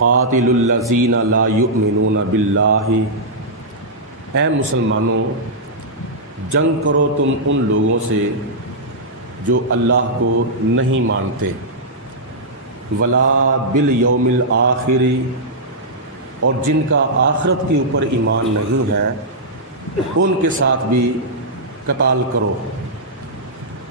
قاتل الذین لا یؤمنون باللہ، اے مسلمانوں جنگ کرو تم ان لوگوں سے جو اللہ کو نہیں مانتے، ولا بالیوم الآخر، اور جن کا آخرت کے اوپر ایمان نہیں ہے ان کے ساتھ بھی قتال کرو،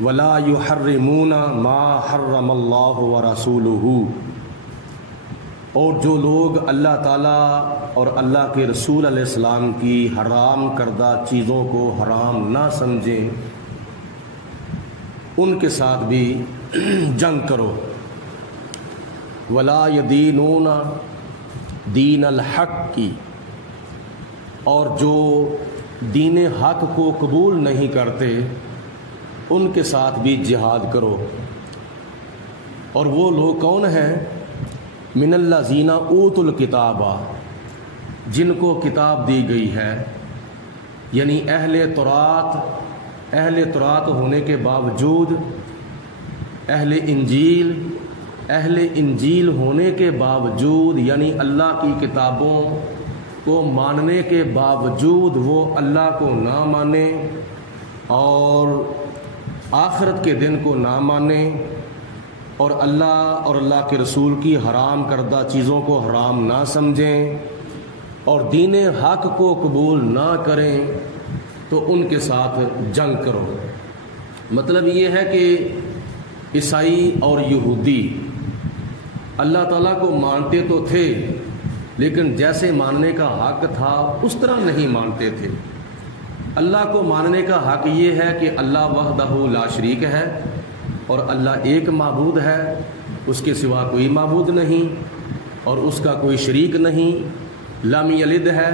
ولا یحرمون ما حرم اللہ ورسولہ، اور جو لوگ اللہ تعالیٰ اور اللہ کے رسول علیہ السلام کی حرام کردہ چیزوں کو حرام نہ سمجھیں ان کے ساتھ بھی جنگ کرو، ولا یدینون دین الحق کی، اور جو دین حق کو قبول نہیں کرتے ان کے ساتھ بھی جہاد کرو۔ اور وہ لوگ کون ہیں؟ من الذین اوتوا الکتاب، جن کو کتاب دی گئی ہے، یعنی اہل تورات ہونے کے باوجود، اہل انجیل ہونے کے باوجود، یعنی اللہ کی کتابوں کو ماننے کے باوجود وہ اللہ کو نہ مانے اور آخرت کے دن کو نہ مانے، اور اللہ کے رسول کی حرام کردہ چیزوں کو حرام نہ سمجھیں اور دین حق کو قبول نہ کریں تو ان کے ساتھ جنگ کرو۔ مطلب یہ ہے کہ عیسائی اور یہودی اللہ تعالیٰ کو مانتے تو تھے لیکن جیسے ماننے کا حق تھا اس طرح نہیں مانتے تھے۔ اللہ کو ماننے کا حق یہ ہے کہ اللہ وحدہ لا شریک ہے اور اللہ ایک معبود ہے، اس کے سوا کوئی معبود نہیں اور اس کا کوئی شریک نہیں، لم یلد ہے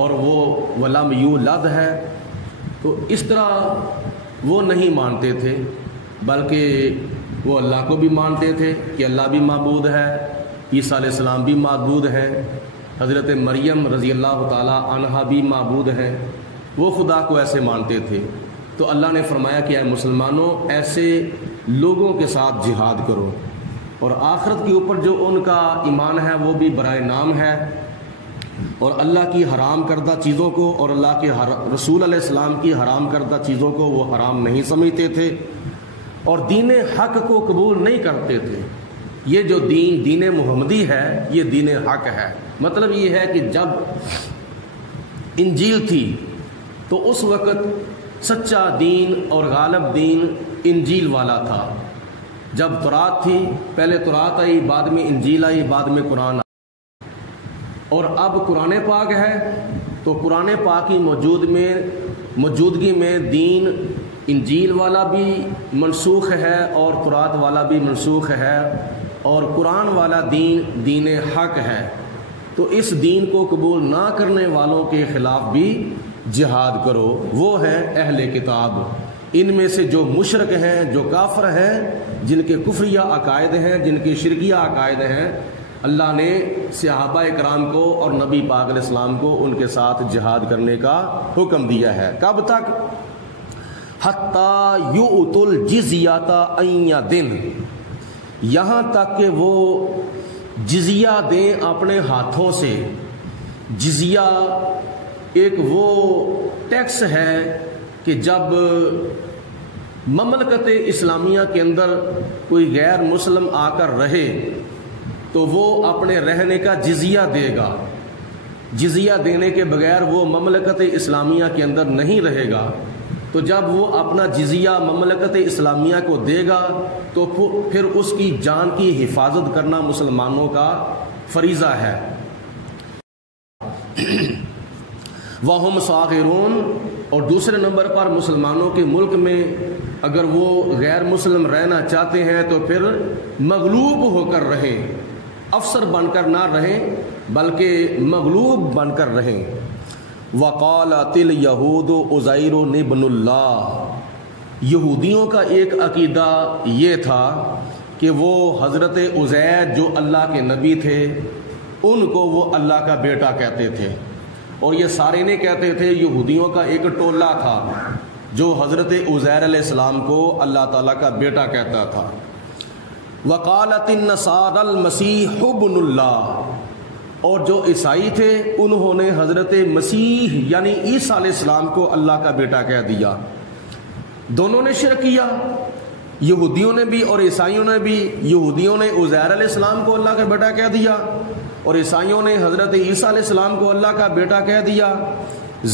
اور وہ ولم یولد ہے۔ تو اس طرح وہ نہیں مانتے تھے، بلکہ وہ اللہ کو بھی مانتے تھے کہ اللہ بھی معبود ہے، عیسیٰ علیہ السلام بھی معبود ہے، حضرت مریم رضی اللہ تعالی عنہا بھی معبود ہے، وہ خدا کو ایسے مانتے تھے۔ تو اللہ نے فرمایا کہ اے مسلمانوں ایسے لوگوں کے ساتھ جہاد کرو، اور آخرت کے اوپر جو ان کا ایمان ہے وہ بھی برائے نام ہے، اور اللہ کی حرام کردہ چیزوں کو اور اللہ کے رسول علیہ السلام کی حرام کردہ چیزوں کو وہ حرام نہیں سمجھتے تھے اور دین حق کو قبول نہیں کرتے تھے۔ یہ جو دین محمدی ہے یہ دین حق ہے۔ مطلب یہ ہے کہ جب انجیل تھی تو اس وقت سچا دین اور غالب دین انجیل والا تھا۔ جب تورات تھی، پہلے تورات آئی، بعد میں انجیل آئی، بعد میں قرآن آئی، اور اب قرآن پاک ہے تو قرآن پاک کی موجودگی میں دین انجیل والا بھی منسوخ ہے اور تورات والا بھی منسوخ ہے، اور قرآن والا دین حق ہے۔ تو اس دین کو قبول نہ کرنے والوں کے خلاف بھی جہاد کرو۔ وہ ہیں اہل کتاب، ان میں سے جو مشرک ہیں، جو کافر ہیں، جن کے کفریہ عقائد ہیں، جن کے شرکیہ عقائد ہیں، اللہ نے صحابہ کرام کو اور نبی پاک علیہ السلام کو ان کے ساتھ جہاد کرنے کا حکم دیا ہے۔ کب تک؟ حتیٰ یؤتوا الجزیۃ عن ید، یہاں تک کہ وہ جزیہ دیں اپنے ہاتھوں سے۔ جزیہ ایک وہ ٹیکس ہے کہ جب مملکت اسلامیہ کے اندر کوئی غیر مسلم آ کر رہے تو وہ اپنے رہنے کا جزیہ دے گا، جزیہ دینے کے بغیر وہ مملکت اسلامیہ کے اندر نہیں رہے گا۔ تو جب وہ اپنا جزیہ مملکت اسلامیہ کو دے گا تو پھر اس کی جان کی حفاظت کرنا مسلمانوں کا فریضہ ہے۔ وَهُمْ صَاغِرُونَ، اور دوسرے نمبر پر مسلمانوں کے ملک میں اگر وہ غیر مسلم رہنا چاہتے ہیں تو پھر مغلوب ہو کر رہیں، افسر بن کر نہ رہیں بلکہ مغلوب بن کر رہیں۔ وَقَالَتِ الْيَهُودُ عُزَيْرٌ ابْنُ اللَّهِ، یہودیوں کا ایک عقیدہ یہ تھا کہ وہ حضرت عزیر جو اللہ کے نبی تھے ان کو وہ اللہ کا بیٹا کہتے تھے، اور یہ سارے نہیں کہتے تھے، یہودیوں کا ایک ٹولہ تھا جو حضرت عزیر علیہ السلام کو اللہ تعالیٰ کا بیٹا کہتا تھا۔ وقالت النصارى المسیح ابن اللہ، اور جو عیسائی تھے انہوں نے حضرت مسیح یعنی عیسیٰ علیہ السلام کو اللہ کا بیٹا کہہ دیا۔ دونوں نے شرک کیا، یہودیوں نے بھی اور عیسائیوں نے بھی۔ یہودیوں نے عزیر علیہ السلام کو اللہ کا بیٹا کہہ دیا اور عیسائیوں نے حضرت عیسیٰ علیہ السلام کو اللہ کا بیٹا کہہ دیا۔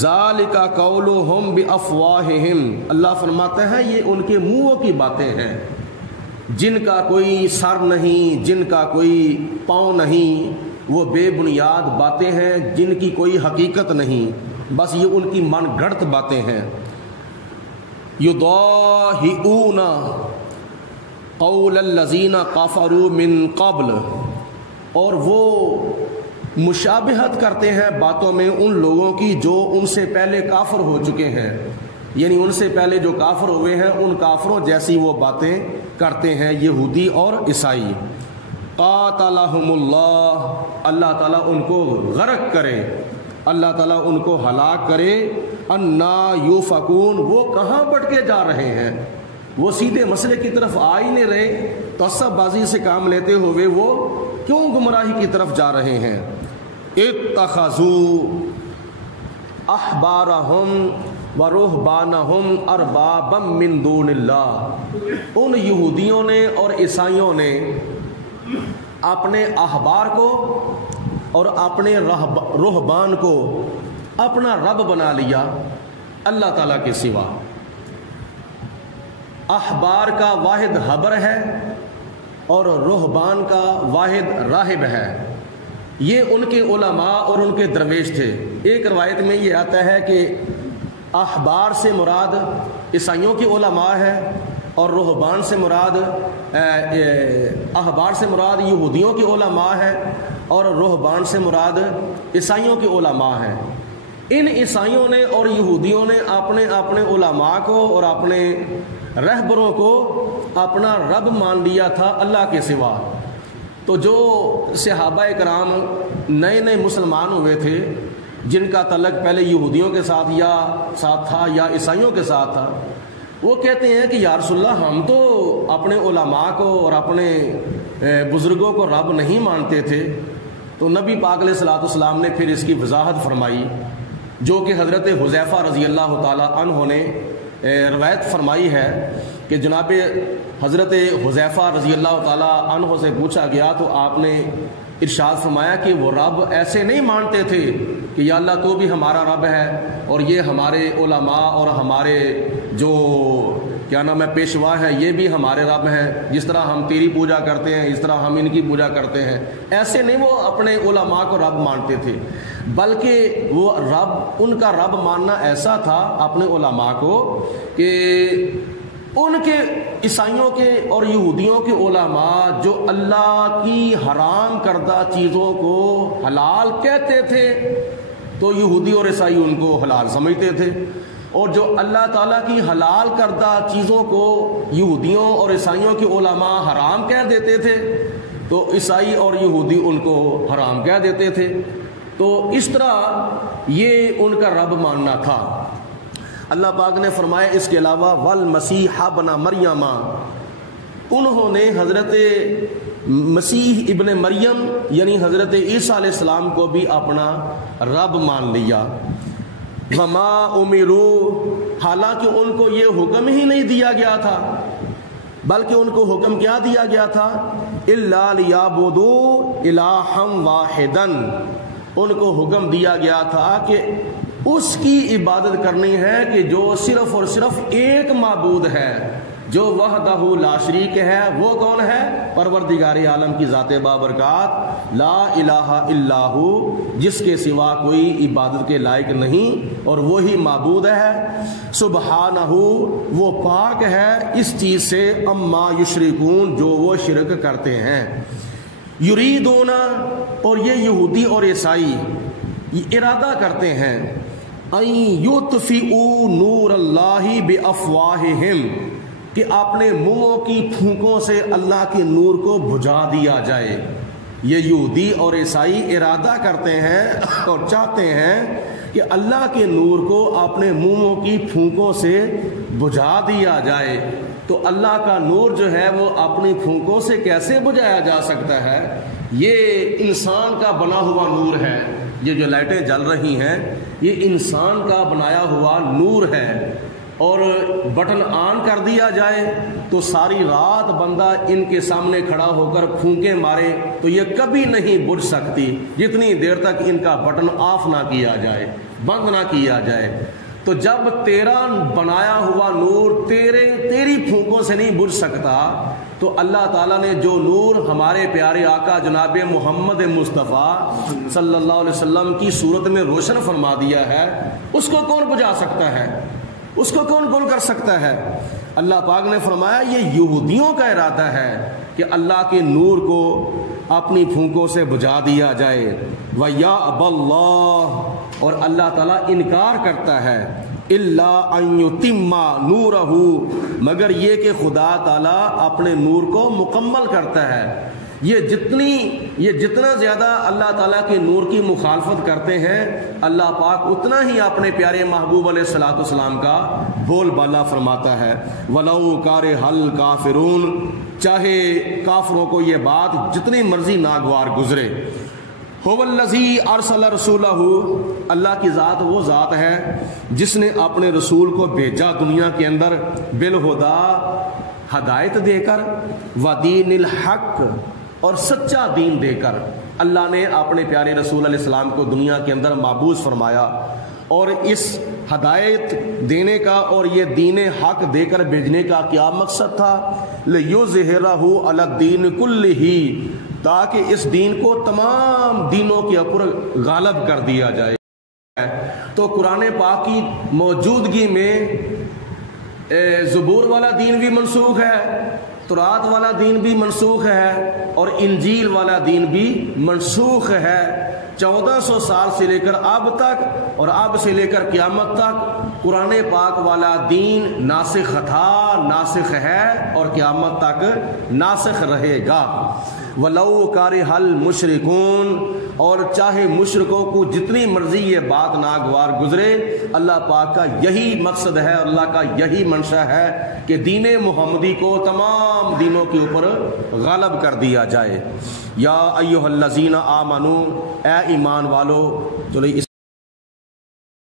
ذالک قولہم بافواہہم، اللہ فرماتا ہے یہ ان کے منہوں کی باتیں ہیں، جن کا کوئی سر نہیں، جن کا کوئی پاؤں نہیں، وہ بے بنیاد باتیں ہیں جن کی کوئی حقیقت نہیں، بس یہ ان کی من گھڑت باتیں ہیں۔ یضاہئون قول الذین کفروا من قبل، اور وہ مشابہت کرتے ہیں باتوں میں ان لوگوں کی جو ان سے پہلے کافر ہو چکے ہیں، یعنی ان سے پہلے جو کافر ہوئے ہیں ان کافروں جیسی وہ باتیں کرتے ہیں یہودی اور عیسائی۔ قاتلہم اللہ، اللہ تعالیٰ ان کو غرق کرے، اللہ تعالیٰ ان کو ہلاک کرے۔ انا یوفکون، وہ کہاں بھٹکے جا رہے ہیں، وہ سیدھے مسئلے کی طرف آ ہی نہیں رہے، تعصب بازی سے کام لیتے ہوئے وہ کیوں گمراہی کی طرف جا رہے ہیں۔ اتخذوا احبارہم ورہبانہم اربابا من دون اللہ، ان یہودیوں نے اور عیسائیوں نے اپنے احبار کو اور اپنے رہبان کو اپنا رب بنا لیا اللہ تعالیٰ کے سوا۔ احبار کا واحد حبر ہے اور رہبان کا واحد راہب ہے، یہ ان کے علماء اور ان کے درویش تھے۔ ایک روایت میں یہ آتا ہے کہ احبار سے مراد عیسائیوں کے علماء ہے اور رہبان سے مراد احبار سے مراد یہودیوں کے علماء ہے اور رہبان سے مراد عیسائیوں کے علماء ہیں۔ ان عیسائیوں نے اور یہودیوں نے اپنے اپنے علماء کو اور اپنے رہبروں کو اپنا رب مان لیا تھا اللہ کے سوا۔ تو جو صحابہ کرام نئے نئے مسلمان ہوئے تھے، جن کا تعلق پہلے یہودیوں کے ساتھ تھا یا عیسائیوں کے ساتھ تھا، وہ کہتے ہیں کہ یا رسول اللہ ہم تو اپنے علماء کو اور اپنے بزرگوں کو رب نہیں مانتے تھے۔ تو نبی پاک علیہ الصلوۃ والسلام نے پھر اس کی وضاحت فرمائی، جو کہ حضرت حذیفہ رضی اللہ تعالی عنہ نے روایت فرمائی ہے کہ جناب حضرت حذیفہ رضی اللہ تعالی عنہ سے پوچھا گیا تو آپ نے ارشاد فرمایا کہ وہ رب ایسے نہیں مانتے تھے کہ یا اللہ تو بھی ہمارا رب ہے اور یہ ہمارے علماء اور ہمارے جو کیا نام ہے پیشوا ہے یہ بھی ہمارے رب ہیں، جس طرح ہم تیری پوجا کرتے ہیں اس طرح ہم ان کی پوجا کرتے ہیں۔ ایسے نہیں وہ اپنے علماء کو رب مانتے تھے، بلکہ وہ رب، ان کا رب ماننا ایسا تھا اپنے علماء کو کہ ان کے عیسائیوں کے اور یہودیوں کے علماء جو اللہ کی حرام کردہ چیزوں کو حلال کہتے تھے تو یہودی اور عیسائی ان کو حلال سمجھتے تھے، اور جو اللہ تعالیٰ کی حلال کردہ چیزوں کو یہودیوں اور عیسائیوں کے علماء حرام کہہ دیتے تھے تو عیسائی اور یہودی ان کو حرام کہہ دیتے تھے۔ تو اس طرح یہ ان کا رب ماننا تھا۔ اللہ پاک نے فرمایا اس کے علاوہ والمسیح ابن مریم، انہوں نے حضرت مسیح ابن مریم یعنی حضرت عیسیٰ علیہ السلام کو بھی اپنا رب مان لیا۔ وما امروا، حالانکہ ان کو یہ حکم ہی نہیں دیا گیا تھا، بلکہ ان کو حکم کیا دیا گیا تھا الا لیعبدوا الہا واحدا، ان کو حکم دیا گیا تھا کہ اس کی عبادت کرنی ہے کہ جو صرف اور صرف ایک معبود ہے، جو وحدہ لا شریک ہے۔ وہ کون ہے؟ پروردگار عالم کی ذات بابرکات، لا الہ الا ہو، جس کے سوا کوئی عبادت کے لائق نہیں اور وہی معبود ہے۔ سبحانہ، وہ پاک ہے اس چیز سے، اما یشرکون، جو وہ شرک کرتے ہیں۔ یریدون، اور یہ یہودی اور عیسائی ارادہ کرتے ہیں، ان یطفئوا نور اللہ بافواہہم، کہ اپنے منہوں کی پھونکوں سے اللہ کے نور کو بجھا دیا جائے۔ یہ یہودی اور عیسائی ارادہ کرتے ہیں اور چاہتے ہیں کہ اللہ کے نور کو اپنے منہوں کی پھونکوں سے بجھا دیا جائے۔ تو اللہ کا نور جو ہے وہ اپنی پھونکوں سے کیسے بجھایا جا سکتا ہے؟ یہ انسان کا بنا ہوا نور ہے، یہ جو لائٹیں جل رہی ہیں یہ انسان کا بنایا ہوا نور ہے، اور بٹن آن کر دیا جائے تو ساری رات بندہ ان کے سامنے کھڑا ہو کر پھونکے مارے تو یہ کبھی نہیں بجھ سکتی جتنی دیر تک ان کا بٹن آف نہ کیا جائے، بند نہ کیا جائے۔ تو جب تیرا بنایا ہوا نور تیری پھونکوں سے نہیں بجھ سکتا، تو اللہ تعالیٰ نے جو نور ہمارے پیارے آقا جناب محمد مصطفیٰ صلی اللہ علیہ وسلم کی صورت میں روشن فرما دیا ہے، اس کو کون بجھا سکتا ہے؟ اس کو کون گول کر سکتا ہے؟ اللہ پاک نے فرمایا یہ یہودیوں کا ارادہ ہے کہ اللہ کے نور کو اپنی پھونکوں سے بجھا دیا جائے۔ وَيَأْبَى اللَّهُ، اور اللہ تعالیٰ انکار کرتا ہے، إِلَّا أَن يُتِمَّ نُورَهُ، مگر یہ کہ خدا تعالیٰ اپنے نور کو مکمل کرتا ہے۔ یہ جتنا زیادہ اللہ تعالیٰ کے نور کی مخالفت کرتے ہیں، اللہ پاک اتنا ہی اپنے پیارے محبوب علیہ الصلوۃ والسلام کا بول بالا فرماتا ہے۔ وَلَوْ كَرِهَ الْكَافِرُونَ، چاہے کافروں کو یہ بات جتنی مرضی ناگوار گزرے۔ هُوَ الَّذِي أَرْسَلَ رَسُولَهُ، اللہ کی ذات وہ ذات ہے جس نے اپنے رسول کو بھیجا دنیا کے اندر بالہدیٰ، ہدایت دے کر، وَدِينِ الْحَقِّ، اور سچا دین دے کر۔ اللہ نے اپنے پیارے رسول علیہ السلام کو دنیا کے اندر معبوس فرمایا، اور اس ہدایت دینے کا اور یہ دین حق دے کر بھیجنے کا کیا مقصد تھا؟ لِيُظْهِرَهُ عَلَى الدِّينِ كُلِّهِ، تاکہ اس دین کو تمام دینوں کے اوپر غالب کر دیا جائے۔ تو قرآن پاک کی موجودگی میں زبور والا دین بھی منسوخ ہے، تورات والا دین بھی منسوخ ہے، اور انجیل والا دین بھی منسوخ ہے۔ 1400 سال سے لے کر اب تک، اور اب سے لے کر قیامت تک قرآن پاک والا دین ناسخ تھا، ناسخ ہے، اور قیامت تک ناسخ رہے گا۔ وَلَوْ كَرِهَ الْمُشْرِكُونَ، اور چاہے مشرکوں کو جتنی مرضی یہ بات ناگوار گزرے، اللہ پاک کا یہی مقصد ہے، اللہ کا یہی منشا ہے کہ دین محمدی کو تمام دینوں کے اوپر غالب کر دیا جائے۔ یا ایھا الذین آمنو، اے ایمان والو، چلو اس